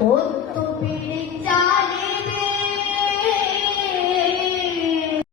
o